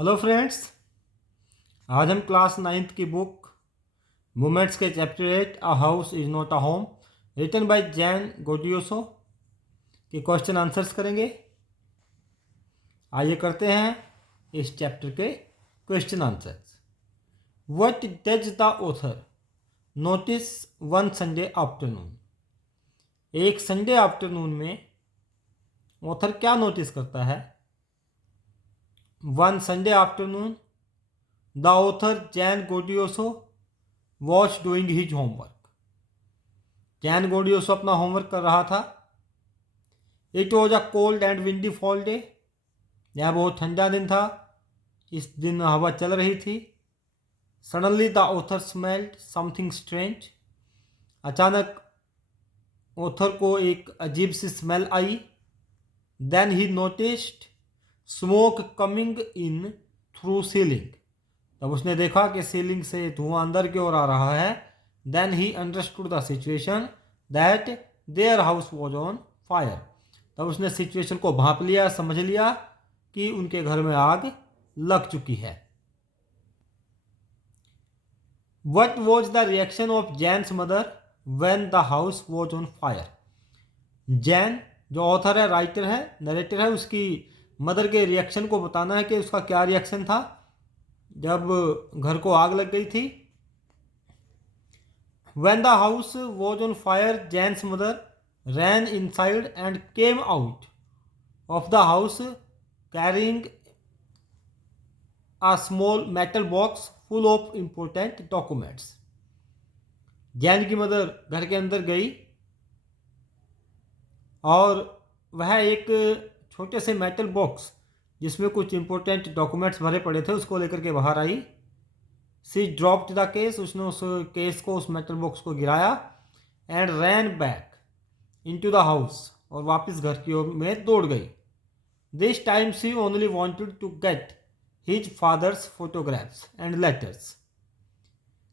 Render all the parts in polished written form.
Hello friends. आज हम class 9th की बुक मोमेंट्स के chapter 8 a house is not a home written by Zan Gaudioso के question answers करेंगे। आइए करते हैं इस चैप्टर के question answers. What does the author notice one Sunday afternoon. एक संडे आफ्टरनून में ऑथर क्या नोटिस करता है? One Sunday afternoon the author Zan Gaudioso was doing his homework. Zan Gaudioso अपना होमवर्क कर रहा था। It was a cold and windy fall day. यह बहुत ठंडा दिन था। इस दिन हवा चल रही थी। Suddenly the author smelled something strange. अचानक ऑथर को एक अजीब सी स्मेल आई। Then he noticed smoke coming in through ceiling. तब उसने देखा कि सीलिंग से धुआं अंदर की ओर आ रहा है। Then he understood the situation that their house was on fire. तब उसने सिचुएशन को भांप लिया, समझ लिया कि उनके घर में आग लग चुकी है। What was the reaction of Jains mother when the house was on fire. Jain जो ऑथर है, राइटर है, नरेटर है, उसकी मदर के रिएक्शन को बताना है कि उसका क्या रिएक्शन था जब घर को आग लग गई थी। When the house was on fire, Jan's mother ran inside and came out of the house carrying a small metal box full of important documents. Jain की मदर घर के अंदर गई और वह एक छोटे से मेटल बॉक्स जिसमें कुछ इंपॉर्टेंट डॉक्यूमेंट्स भरे पड़े थे उसको लेकर के बाहर आई। She dropped the case. उसने उस केस को, उस मेटल बॉक्स को गिराया and ran back into the house और वापस घर की ओर में दौड़ गई। This time she only wanted to get his father's photographs and letters.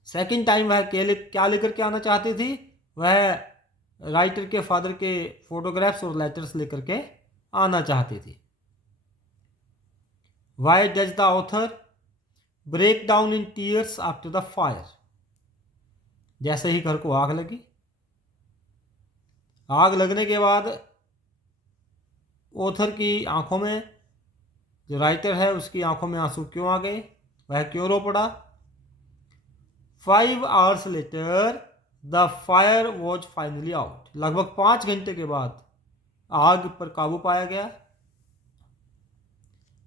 Second time वह क्या लेकर के आना चाहती थी? वह राइटर के फादर के फोटोग्राफ्स और लेटर्स लेकर के आना चाहती थी। Why does the author break down in tears after the fire. जैसे ही घर को आग लगी, आग लगने के बाद ऑथर की आंखों में, जो राइटर है उसकी आंखों में आंसू क्यों आ गए? वह क्यों रो पड़ा? 5 hours later the fire was finally out. लगभग 5 घंटे के बाद आग पर काबू पाया गया।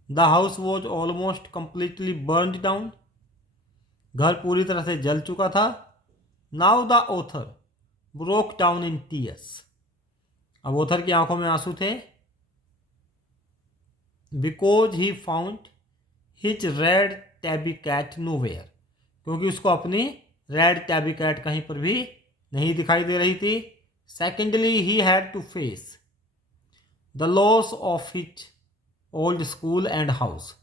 The house was almost completely burned down. घर पूरी तरह से जल चुका था। Now the author broke down in tears. अब ऑथर की आंखों में आंसू थे। Because he found his red tabby cat nowhere. क्योंकि उसको अपनी रेड टैबी कैट कहीं पर भी नहीं दिखाई दे रही थी। Secondly he had to face the loss of his old school and house.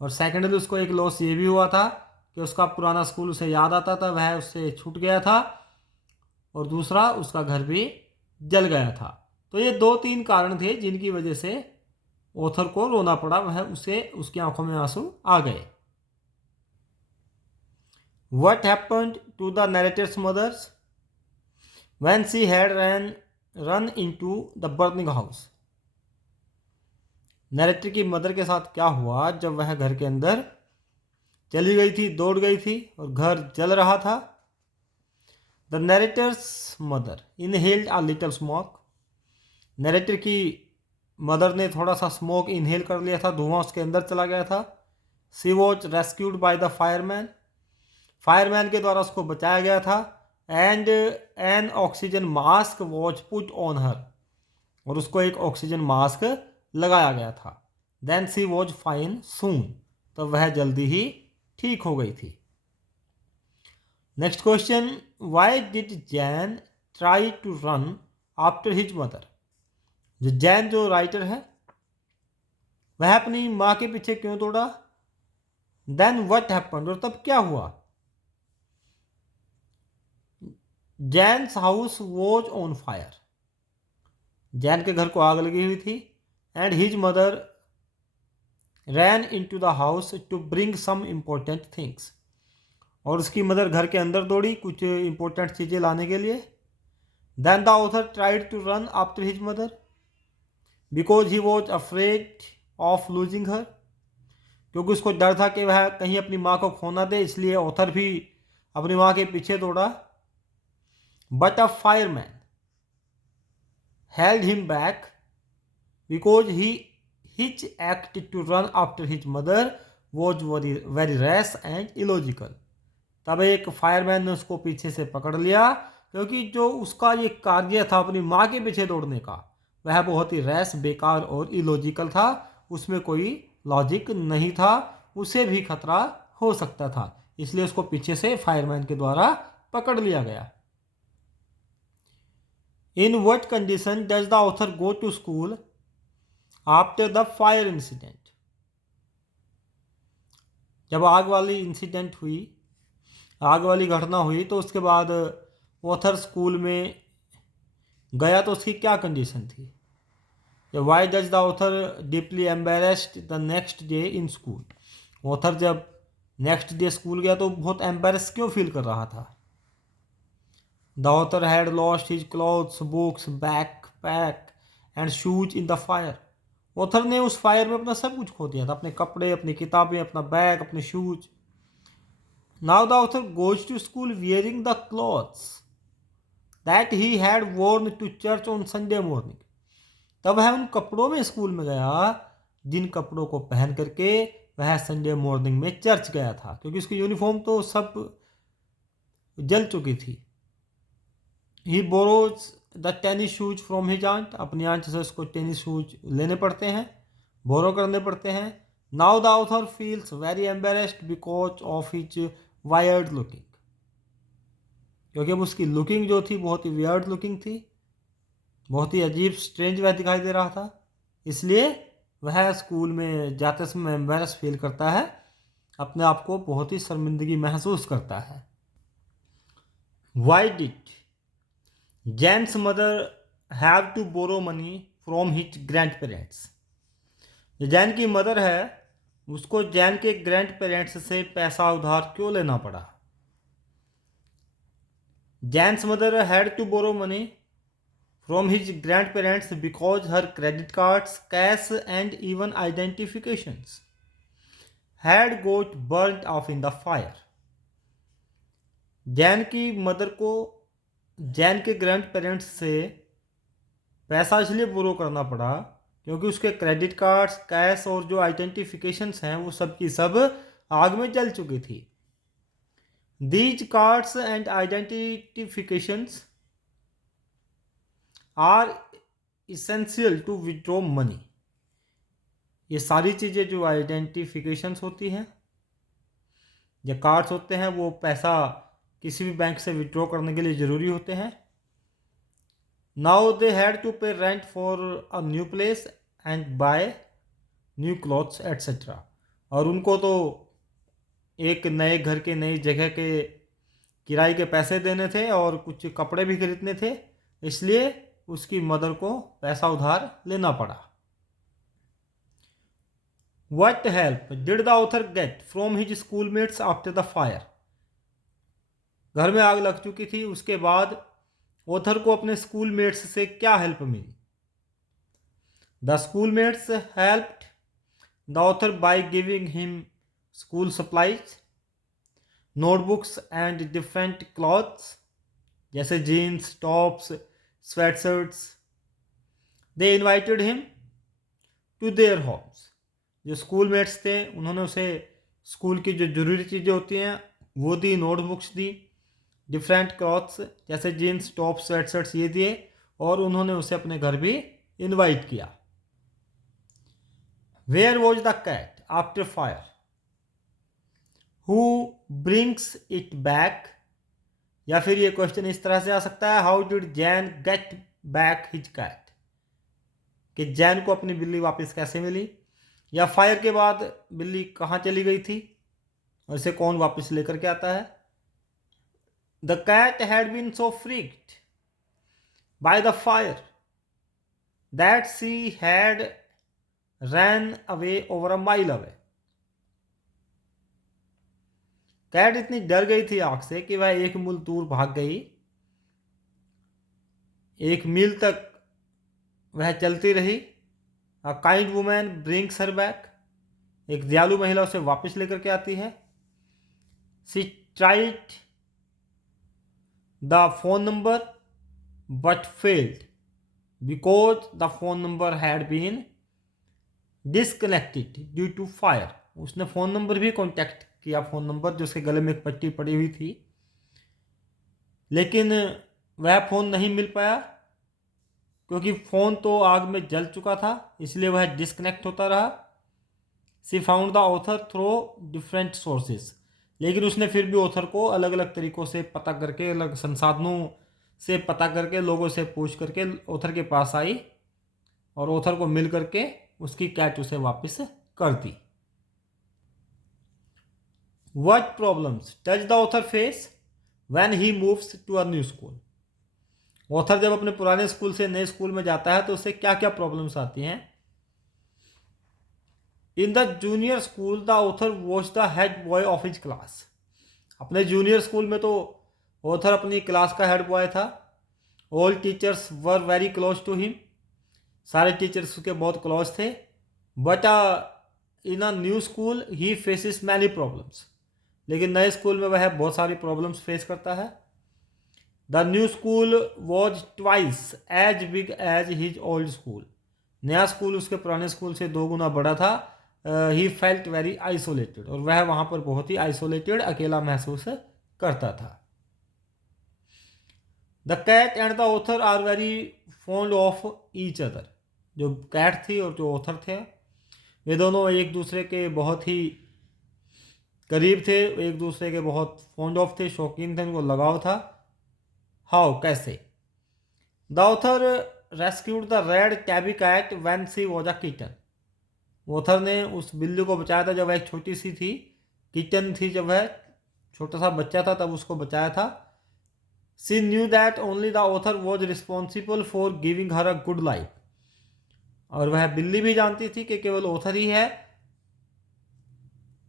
और सेकेंडली उसको एक लॉस ये भी हुआ था कि उसका पुराना स्कूल उसे याद आता था, वह उससे छूट गया था। और दूसरा, उसका घर भी जल गया था। तो ये 2-3 कारण थे जिनकी वजह से ऑथर को रोना पड़ा। वह उसे, उसकी आंखों में आंसू आ गए। What happened to the narrator's mothers when she had run into the burning house? Narrator की मदर के साथ क्या हुआ जब वह घर के अंदर चली गई थी, दौड़ गई थी और घर जल रहा था? The narrator's mother inhaled a little smoke. Narrator की मदर ने थोड़ा सा स्मोक इनहेल कर लिया था, धुआं उसके अंदर चला गया था। She was rescued by the fireman. Fireman के द्वारा उसको बचाया गया था। And an oxygen mask was put on her. और उसको एक ऑक्सीजन मास्क लगाया गया था। Then she was fine soon. तो वह जल्दी ही ठीक हो गई थी। Next question, why did Zan try to run after his mother. जो जैन, जो राइटर है, वह अपनी माँ के पीछे क्यों दौड़ा? Then what happened. और तब क्या हुआ? Jan's house was on fire. Jan के घर को आग लगी हुई थी। And his mother ran into the house to bring some important things. और उसकी मदर घर के अंदर दौड़ी कुछ इंपॉर्टेंट चीज़ें लाने के लिए. Then the author tried to run after his mother because he was afraid of losing her. क्योंकि उसको डर था कि वह कहीं अपनी माँ को खो ना दे, इसलिए ऑथर भी अपनी माँ के पीछे दौड़ा. But a fireman held him back because his act to run after his mother was very rash and illogical. तब एक फायरमैन ने उसको पीछे से पकड़ लिया क्योंकि जो उसका ये कार्य था अपनी माँ के पीछे दौड़ने का, वह बहुत ही रैश, बेकार और इलॉजिकल था. उसमें कोई लॉजिक नहीं था, उसे भी खतरा हो सकता था, इसलिए उसको पीछे से फायरमैन के द्वारा पकड़ लिया गया. In what condition does the author go to school after the fire incident? जब आग वाली इंसिडेंट हुई, आग वाली घटना हुई, तो उसके बाद ऑथर स्कूल में गया तो उसकी क्या कंडीशन थी? Why does the author deeply embarrassed the next day in school? Author जब नेक्स्ट डे स्कूल गया तो बहुत एम्बेरस क्यों फील कर रहा था? The author had lost his clothes, books, backpack and shoes in the fire. Author ने उस फायर में अपना सब कुछ खो दिया था, अपने कपड़े, अपनी किताबें, अपना बैग, अपने shoes. Now the author goes to school wearing the clothes that he had worn to church on Sunday morning. तब वह उन कपड़ों में स्कूल में गया जिन कपड़ों को पहन करके वह संडे मॉर्निंग में चर्च गया था, क्योंकि उसकी यूनिफॉर्म तो सब जल चुकी थी. He borrows the tennis shoes from his aunt. अपनी आंट से उसको टेनिस शूज लेने पड़ते हैं, बोरो करने पड़ते हैं. Now the author feels very embarrassed because of his wired looking. क्योंकि अब उसकी लुकिंग जो थी बहुत ही वियर्ड लुकिंग थी, बहुत ही अजीब, स्ट्रेंज वह दिखाई दे रहा था, इसलिए वह स्कूल में जाते समय एम्बेरस फील करता है, अपने आप को बहुत ही शर्मिंदगी महसूस करता है. Why did Jan's mother have to borrow money from his grandparents? Jan की मदर है, उसको जैन के ग्रैंड पेरेंट्स से पैसा उधार क्यों लेना पड़ा? Jan's mother had to borrow money from his grandparents because her credit cards, cash and even identifications had got burnt off in the fire. Jain की मदर को जैन के ग्रैंड पेरेंट्स से पैसा इसलिए बोरो करना पड़ा क्योंकि उसके क्रेडिट कार्ड्स, कैश और जो आइडेंटिफिकेशंस हैं वो सब की सब आग में जल चुकी थी. These cards and identifications are essential to withdraw money. ये सारी चीज़ें जो आइडेंटिफिकेशंस होती हैं या कार्ड्स होते हैं वो पैसा किसी भी बैंक से विड्रॉ करने के लिए ज़रूरी होते हैं. Now they had to pay rent for a new place and buy new clothes etcetera. और उनको तो एक नए घर के, नई जगह के किराए के पैसे देने थे और कुछ कपड़े भी खरीदने थे, इसलिए उसकी मदर को पैसा उधार लेना पड़ा. What help did the author get from his schoolmates after the fire? घर में आग लग चुकी थी, उसके बाद ऑथर को अपने स्कूलमेट्स से क्या हेल्प मिली? The schoolmates helped the author by giving him school supplies, notebooks and different clothes जैसे jeans, tops, sweatshirts. They invited him to their homes. जो स्कूलमेट्स थे उन्होंने उसे स्कूल की जो ज़रूरी चीज़ें होती हैं वो दी, नोटबुक्स दी, डिफरेंट क्लॉथ्स जैसे जीन्स, टॉप, स्वेटशर्ट्स ये दिए, और उन्होंने उसे अपने घर भी इनवाइट किया. Where was the cat after fire? Who brings it back? या फिर ये क्वेश्चन इस तरह से आ सकता है, how did Jan get back his cat? कि जैन को अपनी बिल्ली वापस कैसे मिली, या फायर के बाद बिल्ली कहाँ चली गई थी और इसे कौन वापस लेकर के आता है. The cat had been so freaked by the fire that she had ran away over a mile away. Cat इतनी डर गई थी आग से कि वह 1 मील दूर भाग गई। 1 मील तक वह चलती रही। A kind woman brings her back. एक दयालु महिला उसे वापस लेकर के आती है। She tried the phone number but failed because the phone number had been disconnected due to fire. उसने फ़ोन नंबर भी कॉन्टैक्ट किया, फ़ोन नंबर जो उसके गले में एक पट्टी पड़ी हुई थी, लेकिन वह फ़ोन नहीं मिल पाया क्योंकि फ़ोन तो आग में जल चुका था, इसलिए वह डिसकनेक्ट होता रहा। She found the author through different sources. लेकिन उसने फिर भी ऑथर को अलग अलग तरीक़ों से पता करके, अलग संसाधनों से पता करके, लोगों से पूछ करके ऑथर के पास आई और ऑथर को मिल करके उसकी कैट उसे वापस कर दी। What problems does the author face when he moves to a new school? Author जब अपने पुराने स्कूल से नए स्कूल में जाता है तो उसे क्या क्या प्रॉब्लम्स आती हैं? In the junior school the author was the head boy of his class. अपने जूनियर स्कूल में तो ऑथर अपनी क्लास का हेड बॉय था। All teachers were very close to him. सारे टीचर्स उसके बहुत क्लोज थे। But in a new school he faces many problems. लेकिन नए स्कूल में वह बहुत सारी प्रॉब्लम्स फेस करता है। The new school was twice as big as his old school. नया स्कूल उसके पुराने स्कूल से 2 गुना बड़ा था। He felt very isolated. और वह वहाँ पर बहुत ही आइसोलेटेड, अकेला महसूस करता था। The cat and the author are very fond of each other. जो कैट थी और जो ऑथर थे, वे दोनों एक दूसरे के बहुत ही करीब थे, एक दूसरे के बहुत फॉन्ड ऑफ थे, शौकीन थे, उनको लगाव था। हाउ, कैसे? The author rescued the red tabby cat when she was a kitten. Author ने उस बिल्ली को बचाया था जब वह एक छोटी सी थी, किटन थी, जब वह छोटा सा बच्चा था तब उसको बचाया था। She knew that only the author was responsible for giving her a good life. और वह बिल्ली भी जानती थी कि केवल ऑथर ही है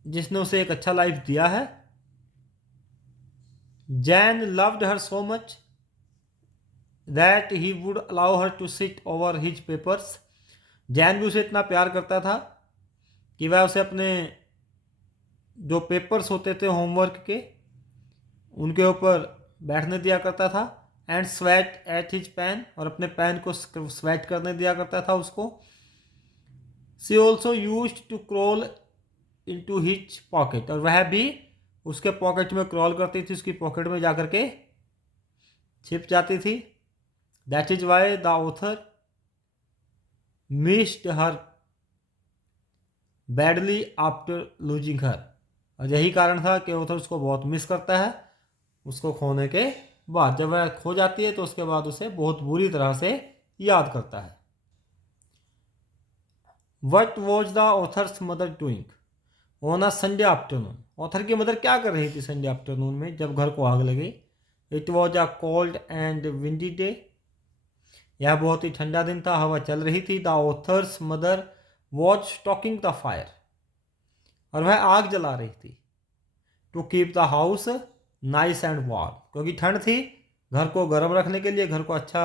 जिसने उसे एक अच्छा लाइफ दिया है। Jan loved her so much that he would allow her to sit over his papers. Jan भी उसे इतना प्यार करता था कि वह उसे अपने जो पेपर्स होते थे होमवर्क के, उनके ऊपर बैठने दिया करता था। And sweat at his pen. और अपने पेन को स्वेट करने दिया करता था उसको। She also used to crawl into his pocket. और वह भी उसके पॉकेट में क्रॉल करती थी, उसकी पॉकेट में जाकर के छिप जाती थी। That is why the author missed her badly after losing her. और यही कारण था कि ऑथर उसको बहुत मिस करता है उसको खोने के बाद। जब वह खो जाती है तो उसके बाद उसे बहुत बुरी तरह से याद करता है। What was the author's mother doing on a Sunday afternoon. Author की मदर क्या कर रही थी संडे आफ्टरनून में जब घर को आग लगी? It was a cold and windy day. यह बहुत ही ठंडा दिन था, हवा चल रही थी। The author's mother was stoking the fire. और वह आग जला रही थी। To keep the house nice and warm. क्योंकि ठंड थी, घर को गर्म रखने के लिए, घर को अच्छा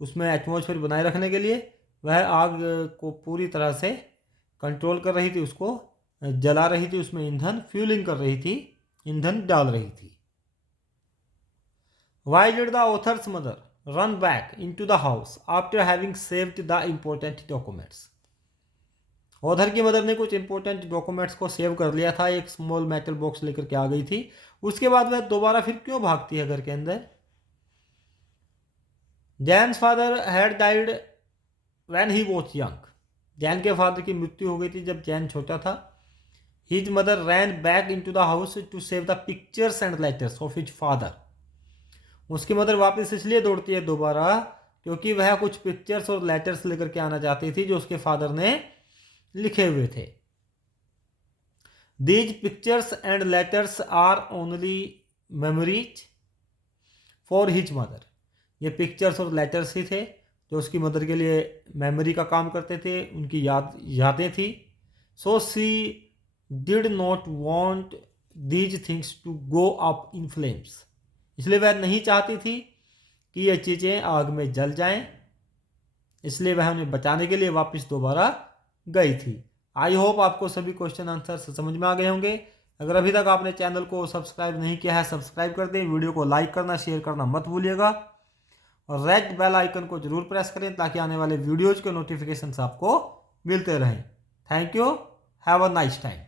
उसमें एटमॉस्फेयर बनाए रखने के लिए वह आग को पूरी तरह से कंट्रोल कर रही थी, उसको जला रही थी, उसमें ईंधन फ्यूलिंग कर रही थी, ईंधन डाल रही थी। Why did the author's mother run back into the house after having saved the important documents. Author की मदर ने कुछ इंपॉर्टेंट डॉक्यूमेंट्स को सेव कर लिया था, एक स्मॉल मेटल बॉक्स लेकर के आ गई थी। उसके बाद वह दोबारा फिर क्यों भागती है घर के अंदर? Jains father had died when he was young. Jain के फादर की मृत्यु हो गई थी जब जैन छोटा था। His mother ran back into the house to save the pictures and letters of his father. उसकी मदर वापस इसलिए दौड़ती है दोबारा क्योंकि वह कुछ पिक्चर्स और लेटर्स लेकर के आना चाहती थी जो उसके फादर ने लिखे हुए थे। These pictures and letters are only memories for his mother. ये पिक्चर्स और लेटर्स ही थे जो उसकी मदर के लिए मेमोरी का काम करते थे, उनकी यादें थी। So she did not want these things to go up in flames, इसलिए वह नहीं चाहती थी कि ये चीज़ें आग में जल जाएं, इसलिए वह उन्हें बचाने के लिए वापस दोबारा गई थी। आई होप आपको सभी क्वेश्चन आंसर समझ में आ गए होंगे। अगर अभी तक आपने चैनल को सब्सक्राइब नहीं किया है, सब्सक्राइब कर दें, वीडियो को लाइक करना, शेयर करना मत भूलिएगा और रेड बेल आइकन को जरूर प्रेस करें ताकि आने वाले वीडियोज़ के नोटिफिकेशन आपको मिलते रहें। Thank you, have a nice time.